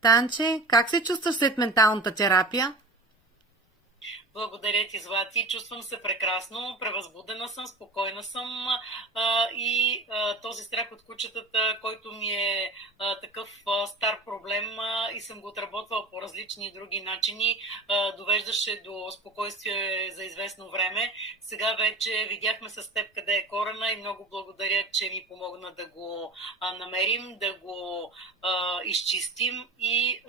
Танче, как се чувстваш след менталната терапия? Благодаря ти, Злати. Чувствам се прекрасно, превъзбудена съм, спокойна съм този страх от кучетата, който ми е такъв стар проблем и съм го отработвал по различни други начини, довеждаше до спокойствие за известно време. Сега вече видяхме с теб къде е корена и много благодаря, че ми помогна да го намерим, да го изчистим и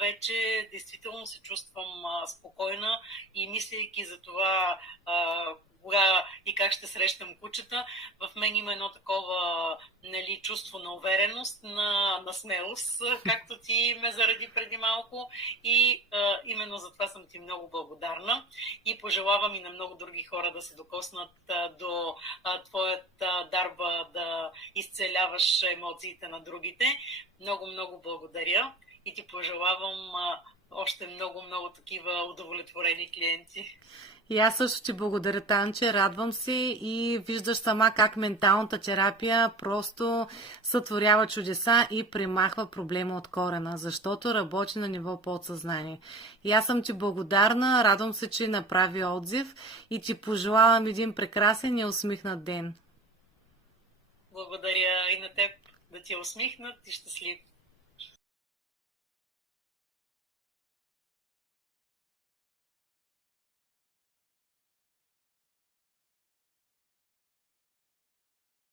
вече действително се чувствам спокойна и мислейки за това кога и как ще срещам кучета, в мен има едно такова чувство на увереност, на смелост, както ти ме заради преди малко и именно за това съм ти много благодарна и пожелавам и на много други хора да се докоснат до твоят дарба да изцеляваш емоциите на другите. Много, много благодаря и ти пожелавам още много такива удовлетворени клиенти. И аз също ти благодаря, Танче, радвам се и виждаш сама как менталната терапия просто сътворява чудеса и примахва проблема от корена, защото работи на ниво подсъзнание. И аз съм ти благодарна, радвам се, че направи отзив и ти пожелавам един прекрасен и усмихнат ден. Благодаря и на теб, да ти е усмихнат и щастлив.